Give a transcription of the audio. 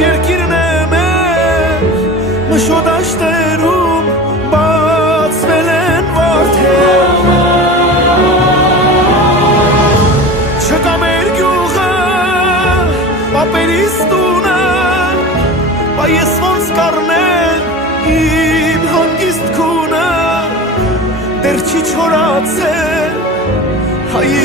երկիրն է մեր, մշոտաշտերում բացվել են վարդեր, չկա մեր գյուղը, պապերիս տունը, բա ես ոնց կառնեմ իմ հանգիստ քունը, դեռ չի չորացել հայի